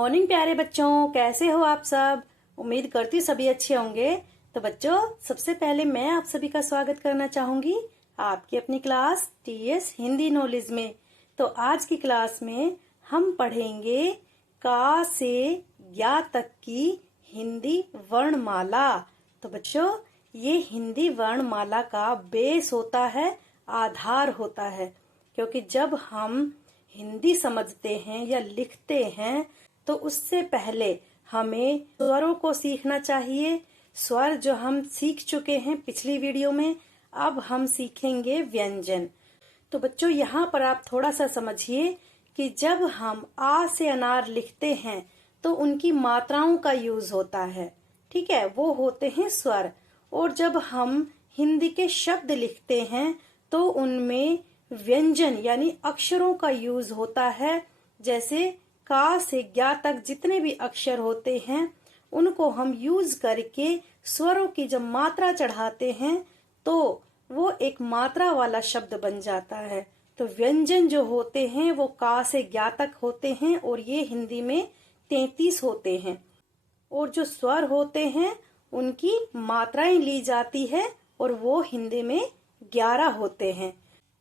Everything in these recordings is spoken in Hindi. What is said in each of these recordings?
मॉर्निंग प्यारे बच्चों, कैसे हो आप सब। उम्मीद करती सभी अच्छे होंगे। तो बच्चों, सबसे पहले मैं आप सभी का स्वागत करना चाहूंगी आपकी अपनी क्लास टीएस हिंदी नॉलेज में। तो आज की क्लास में हम पढ़ेंगे का से या तक की हिंदी वर्णमाला। तो बच्चों, ये हिंदी वर्णमाला का बेस होता है, आधार होता है, क्योंकि जब हम हिंदी समझते हैं या लिखते हैं तो उससे पहले हमें स्वरों को सीखना चाहिए। स्वर जो हम सीख चुके हैं पिछली वीडियो में, अब हम सीखेंगे व्यंजन। तो बच्चों, यहाँ पर आप थोड़ा सा समझिए कि जब हम आ से अनार लिखते हैं तो उनकी मात्राओं का यूज होता है, ठीक है, वो होते हैं स्वर। और जब हम हिंदी के शब्द लिखते हैं तो उनमें व्यंजन यानी अक्षरों का यूज होता है। जैसे का से ज्ञा तक जितने भी अक्षर होते हैं उनको हम यूज करके स्वरों की जब मात्रा चढ़ाते हैं तो वो एक मात्रा वाला शब्द बन जाता है। तो व्यंजन जो होते हैं वो का से ज्ञा तक होते हैं और ये हिंदी में 33 होते हैं। और जो स्वर होते हैं उनकी मात्राएं ली जाती है और वो हिंदी में 11 होते हैं।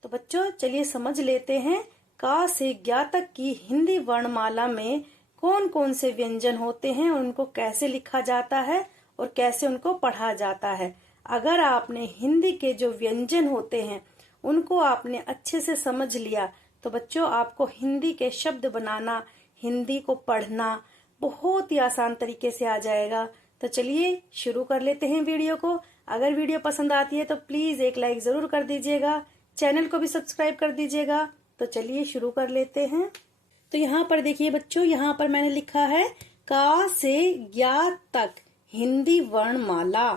तो बच्चों, चलिए समझ लेते हैं का से ज्ञा तक की हिंदी वर्णमाला में कौन कौन से व्यंजन होते हैं और उनको कैसे लिखा जाता है और कैसे उनको पढ़ा जाता है। अगर आपने हिंदी के जो व्यंजन होते हैं उनको आपने अच्छे से समझ लिया तो बच्चों, आपको हिंदी के शब्द बनाना, हिंदी को पढ़ना बहुत ही आसान तरीके से आ जाएगा। तो चलिए शुरू कर लेते हैं वीडियो को। अगर वीडियो पसंद आती है तो प्लीज एक लाइक जरूर कर दीजिएगा, चैनल को भी सब्सक्राइब कर दीजिएगा। तो चलिए शुरू कर लेते हैं। तो यहाँ पर देखिए बच्चों, यहाँ पर मैंने लिखा है का से ज्ञा तक हिंदी वर्णमाला।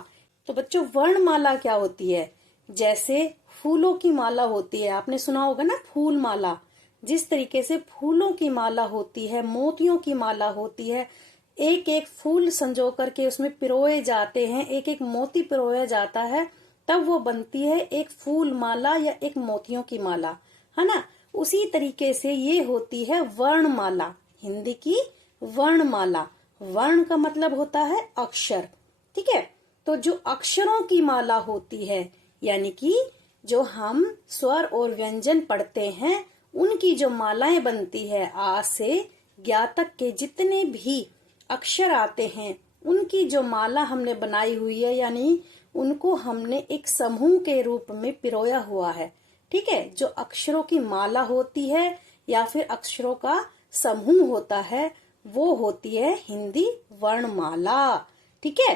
तो बच्चों, वर्णमाला क्या होती है? जैसे फूलों की माला होती है, आपने सुना होगा ना, फूल माला। जिस तरीके से फूलों की माला होती है, मोतियों की माला होती है, एक एक फूल संजो करके उसमें पिरोए जाते हैं, एक एक मोती पिरोया जाता है, तब वो बनती है एक फूल माला या एक मोतियों की माला, है ना। उसी तरीके से ये होती है वर्णमाला, हिंदी की वर्णमाला। वर्ण का मतलब होता है अक्षर, ठीक है। तो जो अक्षरों की माला होती है, यानी कि जो हम स्वर और व्यंजन पढ़ते हैं उनकी जो मालाएं बनती है, आ से ज्ञा तक के जितने भी अक्षर आते हैं उनकी जो माला हमने बनाई हुई है, यानी उनको हमने एक समूह के रूप में पिरोया हुआ है, ठीक है। जो अक्षरों की माला होती है या फिर अक्षरों का समूह होता है वो होती है हिंदी वर्णमाला, ठीक है।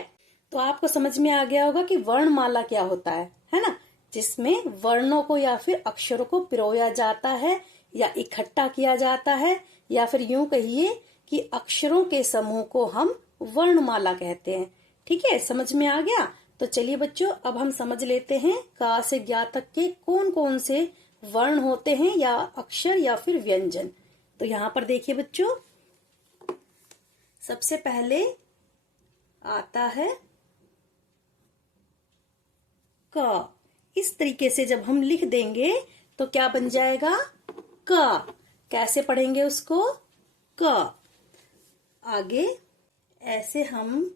तो आपको समझ में आ गया होगा कि वर्णमाला क्या होता है ना, जिसमें वर्णों को या फिर अक्षरों को पिरोया जाता है या इकट्ठा किया जाता है, या फिर यूं कहिए कि अक्षरों के समूह को हम वर्णमाला कहते हैं, ठीक है। समझ में आ गया। तो चलिए बच्चों, अब हम समझ लेते हैं का से ज्ञा तक के कौन कौन से वर्ण होते हैं या अक्षर या फिर व्यंजन। तो यहाँ पर देखिए बच्चों, सबसे पहले आता है क। इस तरीके से जब हम लिख देंगे तो क्या बन जाएगा? क। कैसे पढ़ेंगे उसको? क। आगे ऐसे हम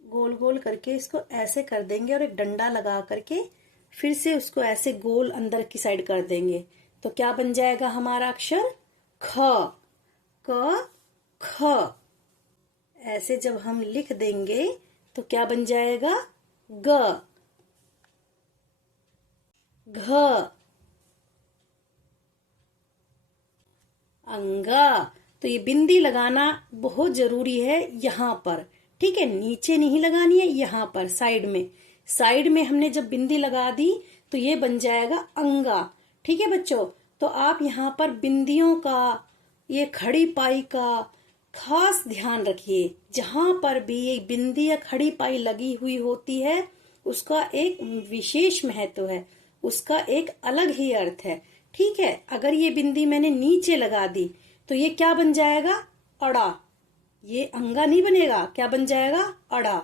गोल गोल करके इसको ऐसे कर देंगे और एक डंडा लगा करके फिर से उसको ऐसे गोल अंदर की साइड कर देंगे तो क्या बन जाएगा हमारा अक्षर? ख। क ख। ऐसे जब हम लिख देंगे तो क्या बन जाएगा? ग। घ। अंगा। तो ये बिंदी लगाना बहुत जरूरी है यहाँ पर, ठीक है। नीचे नहीं लगानी है, यहाँ पर साइड में हमने जब बिंदी लगा दी तो ये बन जाएगा अंगा, ठीक है बच्चों। तो आप यहाँ पर बिंदियों का, ये खड़ी पाई का खास ध्यान रखिए। जहां पर भी ये बिंदी या खड़ी पाई लगी हुई होती है उसका एक विशेष महत्व है, उसका एक अलग ही अर्थ है, ठीक है। अगर ये बिंदी मैंने नीचे लगा दी तो ये क्या बन जाएगा? अड़ा। ये अंगा नहीं बनेगा, क्या बन जाएगा? अड़ा,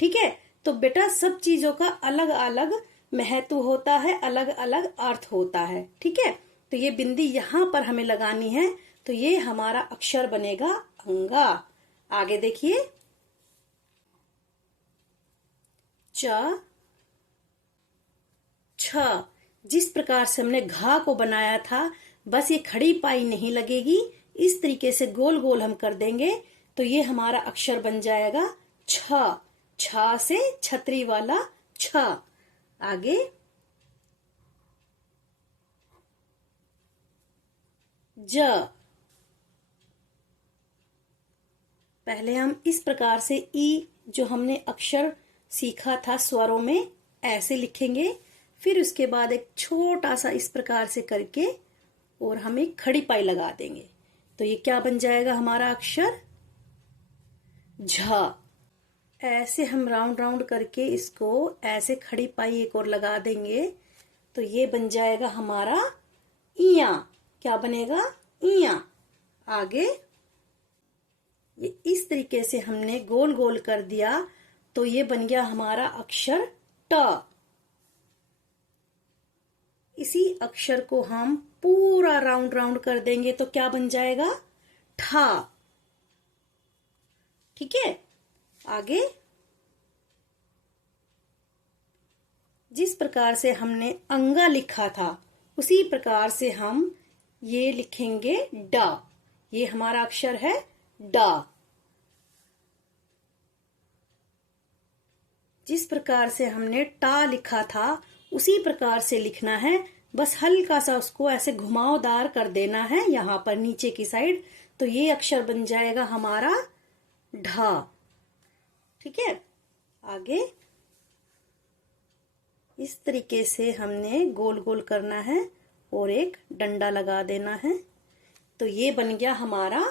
ठीक है। तो बेटा, सब चीजों का अलग अलग महत्व होता है, अलग अलग अर्थ होता है, ठीक है। तो ये बिंदी यहाँ पर हमें लगानी है तो ये हमारा अक्षर बनेगा अंगा। आगे देखिए, च छ। जिस प्रकार से हमने घा को बनाया था, बस ये खड़ी पाई नहीं लगेगी, इस तरीके से गोल गोल हम कर देंगे तो ये हमारा अक्षर बन जाएगा छ। छ से छतरी वाला छ। आगे ज। पहले हम इस प्रकार से ई जो हमने अक्षर सीखा था स्वरों में ऐसे लिखेंगे, फिर उसके बाद एक छोटा सा इस प्रकार से करके और हम एक खड़ी पाई लगा देंगे तो ये क्या बन जाएगा हमारा अक्षर झ। ऐसे हम राउंड राउंड करके इसको ऐसे खड़ी पाई एक और लगा देंगे तो ये बन जाएगा हमारा इया। क्या बनेगा इया। आगे ये इस तरीके से हमने गोल गोल कर दिया तो ये बन गया हमारा अक्षर ट। इसी अक्षर को हम पूरा राउंड राउंड कर देंगे तो क्या बन जाएगा ठा। ठीक है। आगे जिस प्रकार से हमने अंगा लिखा था उसी प्रकार से हम ये लिखेंगे डा। ये हमारा अक्षर है डा। जिस प्रकार से हमने टा लिखा था उसी प्रकार से लिखना है, बस हल्का सा उसको ऐसे घुमावदार कर देना है यहाँ पर नीचे की साइड तो ये अक्षर बन जाएगा हमारा ढा। ठीक है। आगे इस तरीके से हमने गोल गोल करना है और एक डंडा लगा देना है तो ये बन गया हमारा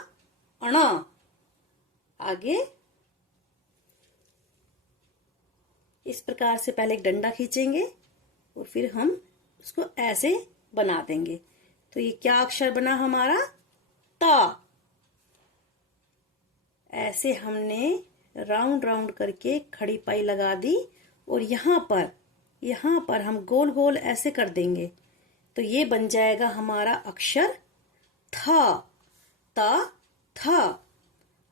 अणा। आगे इस प्रकार से पहले एक डंडा खींचेंगे और फिर हम उसको ऐसे बना देंगे तो ये क्या अक्षर बना हमारा ता। ऐसे हमने राउंड राउंड करके खड़ी पाई लगा दी और यहाँ पर हम गोल गोल ऐसे कर देंगे तो ये बन जाएगा हमारा अक्षर था। ता था।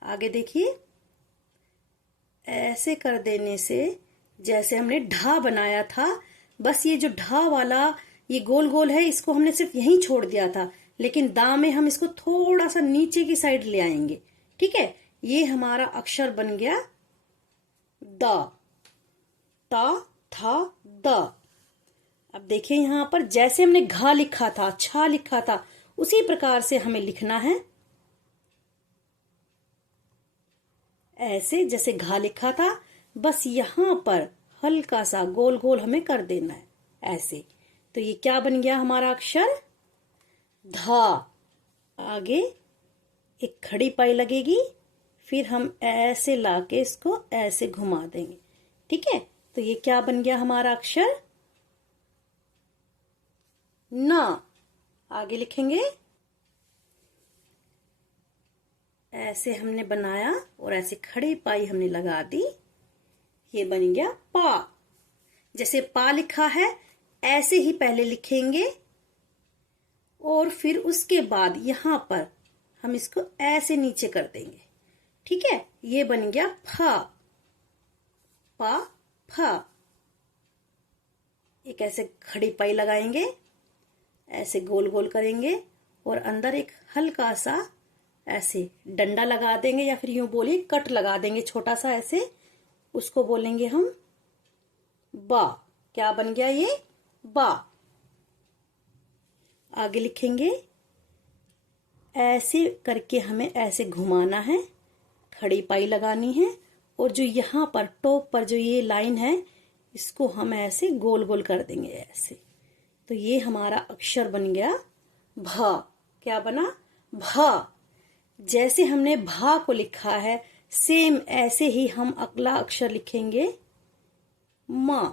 आगे देखिए, ऐसे कर देने से जैसे हमने ढा बनाया था, बस ये जो ढा वाला ये गोल गोल है इसको हमने सिर्फ यहीं छोड़ दिया था, लेकिन दा में हम इसको थोड़ा सा नीचे की साइड ले आएंगे। ठीक है। ये हमारा अक्षर बन गया दा। ता था दा। अब देखिए यहाँ पर जैसे हमने घा लिखा था, छा लिखा था, उसी प्रकार से हमें लिखना है। ऐसे जैसे घा लिखा था, बस यहाँ पर हल्का सा गोल गोल हमें कर देना है ऐसे तो ये क्या बन गया हमारा अक्षर धा। आगे एक खड़ी पाई लगेगी, फिर हम ऐसे लाके इसको ऐसे घुमा देंगे। ठीक है। तो ये क्या बन गया हमारा अक्षर ना। आगे लिखेंगे, ऐसे हमने बनाया और ऐसे खड़ी पाई हमने लगा दी, ये बन गया पा। जैसे पा लिखा है ऐसे ही पहले लिखेंगे और फिर उसके बाद यहां पर हम इसको ऐसे नीचे कर देंगे। ठीक है। ये बन गया फा। पा फा। एक ऐसे खड़ी पाई लगाएंगे, ऐसे गोल गोल करेंगे और अंदर एक हल्का सा ऐसे डंडा लगा देंगे या फिर यूं बोलिए कट लगा देंगे छोटा सा ऐसे, उसको बोलेंगे हम बा। क्या बन गया ये बा। आगे लिखेंगे, ऐसे करके हमें ऐसे घुमाना है, खड़ी पाई लगानी है और जो यहाँ पर टॉप पर जो ये लाइन है इसको हम ऐसे गोल गोल कर देंगे ऐसे तो ये हमारा अक्षर बन गया भा। क्या बना भा। जैसे हमने भा को लिखा है सेम ऐसे ही हम अगला अक्षर लिखेंगे मां।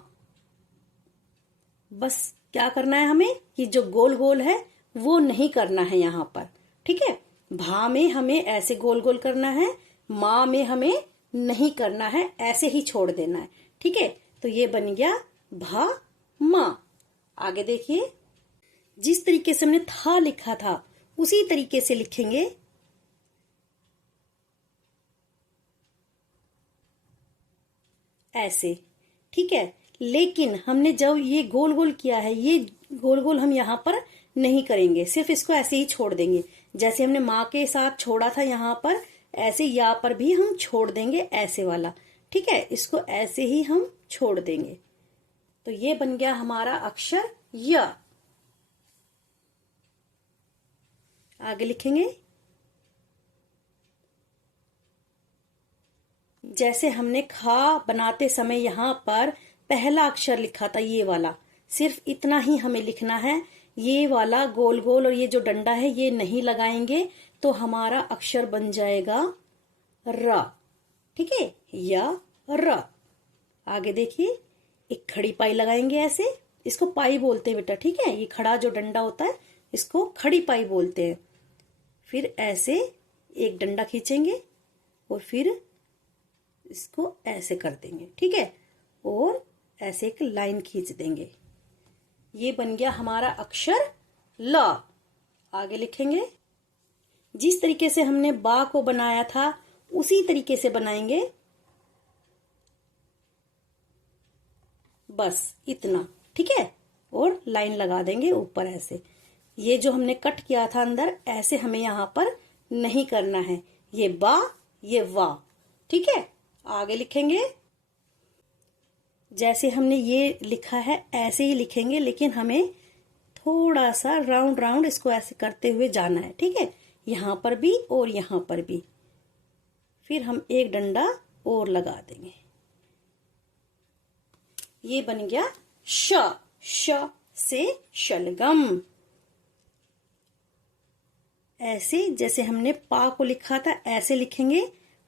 बस क्या करना है हमें, कि जो गोल गोल है वो नहीं करना है यहाँ पर। ठीक है। भा में हमें ऐसे गोल गोल करना है, मां में हमें नहीं करना है, ऐसे ही छोड़ देना है। ठीक है। तो ये बन गया भा मां। आगे देखिए, जिस तरीके से हमने था लिखा था उसी तरीके से लिखेंगे। ऐसे, ठीक है। लेकिन हमने जब ये गोल गोल किया है, ये गोल गोल हम यहाँ पर नहीं करेंगे, सिर्फ इसको ऐसे ही छोड़ देंगे। जैसे हमने माँ के साथ छोड़ा था यहाँ पर, ऐसे यहाँ पर भी हम छोड़ देंगे ऐसे वाला, ठीक है। इसको ऐसे ही हम छोड़ देंगे। तो ये बन गया हमारा अक्षर य। आगे लिखेंगे, जैसे हमने खा बनाते समय यहाँ पर पहला अक्षर लिखा था, ये वाला, सिर्फ इतना ही हमें लिखना है। ये वाला गोल गोल और ये जो डंडा है ये नहीं लगाएंगे, तो हमारा अक्षर बन जाएगा र, ठीक है, या र। आगे देखिए, एक खड़ी पाई लगाएंगे ऐसे, इसको पाई बोलते हैं बेटा, ठीक है। ये खड़ा जो डंडा होता है इसको खड़ी पाई बोलते हैं। फिर ऐसे एक डंडा खींचेंगे और फिर इसको ऐसे कर देंगे, ठीक है, और ऐसे एक लाइन खींच देंगे। ये बन गया हमारा अक्षर ल। आगे लिखेंगे, जिस तरीके से हमने बा को बनाया था उसी तरीके से बनाएंगे, बस इतना, ठीक है, और लाइन लगा देंगे ऊपर ऐसे। ये जो हमने कट किया था अंदर, ऐसे हमें यहाँ पर नहीं करना है, ये बा ये वा, ठीक है। आगे लिखेंगे, जैसे हमने ये लिखा है ऐसे ही लिखेंगे, लेकिन हमें थोड़ा सा राउंड राउंड इसको ऐसे करते हुए जाना है, ठीक है, यहाँ पर भी और यहाँ पर भी। फिर हम एक डंडा और लगा देंगे। ये बन गया श। श से शलगम। ऐसे जैसे हमने पा को लिखा था ऐसे लिखेंगे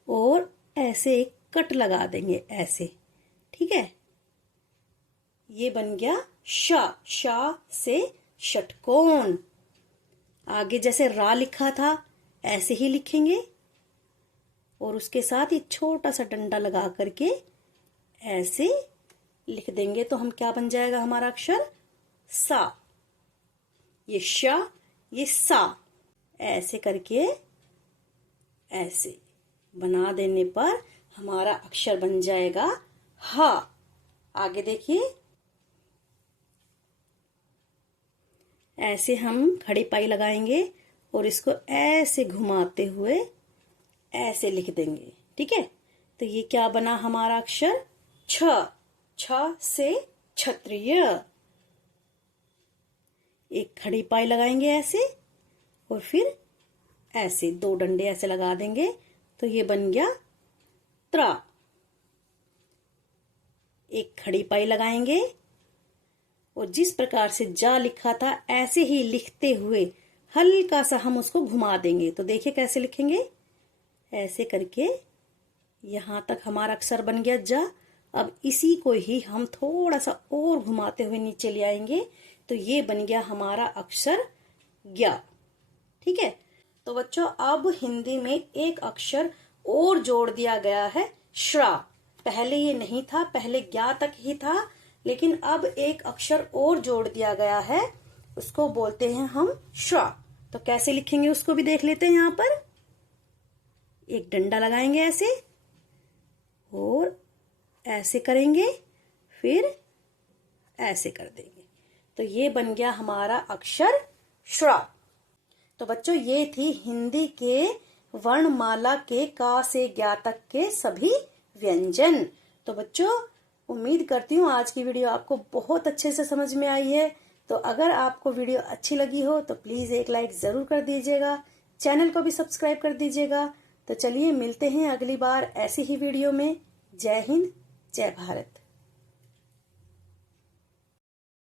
और ऐसे एक कट लगा देंगे ऐसे, ठीक है। ये बन गया श। श से षटकोण। आगे जैसे रा लिखा था ऐसे ही लिखेंगे और उसके साथ एक छोटा सा डंडा लगा करके ऐसे लिख देंगे, तो हम क्या बन जाएगा हमारा अक्षर सा। ये श, ये सा, ऐसे करके ऐसे बना देने पर हमारा अक्षर बन जाएगा ह। आगे देखिए, ऐसे हम खड़ी पाई लगाएंगे और इसको ऐसे घुमाते हुए ऐसे लिख देंगे, ठीक है। तो ये क्या बना हमारा अक्षर छ। छ से क्षत्रिय। एक खड़ी पाई लगाएंगे ऐसे और फिर ऐसे दो डंडे ऐसे लगा देंगे, तो ये बन गया त्रा। एक खड़ी पाई लगाएंगे और जिस प्रकार से जा लिखा था ऐसे ही लिखते हुए हल्का सा हम उसको घुमा देंगे। तो देखिए कैसे लिखेंगे, ऐसे करके यहां तक हमारा अक्षर बन गया जा। अब इसी को ही हम थोड़ा सा और घुमाते हुए नीचे ले आएंगे, तो ये बन गया हमारा अक्षर ज्ञ, ठीक है। तो बच्चों, अब हिंदी में एक अक्षर और जोड़ दिया गया है, श्रा। पहले ये नहीं था, पहले ज्ञ तक ही था, लेकिन अब एक अक्षर और जोड़ दिया गया है, उसको बोलते हैं हम श्रा। तो कैसे लिखेंगे उसको भी देख लेते हैं। यहाँ पर एक डंडा लगाएंगे ऐसे और ऐसे करेंगे, फिर ऐसे कर देंगे, तो ये बन गया हमारा अक्षर श्रा। तो बच्चों, ये थी हिंदी के वर्णमाला के का से ज्ञ तक के सभी व्यंजन। तो बच्चों, उम्मीद करती हूँ आज की वीडियो आपको बहुत अच्छे से समझ में आई है। तो अगर आपको वीडियो अच्छी लगी हो तो प्लीज एक लाइक जरूर कर दीजिएगा, चैनल को भी सब्सक्राइब कर दीजिएगा। तो चलिए मिलते हैं अगली बार ऐसी ही वीडियो में। जय हिंद, जय भारत।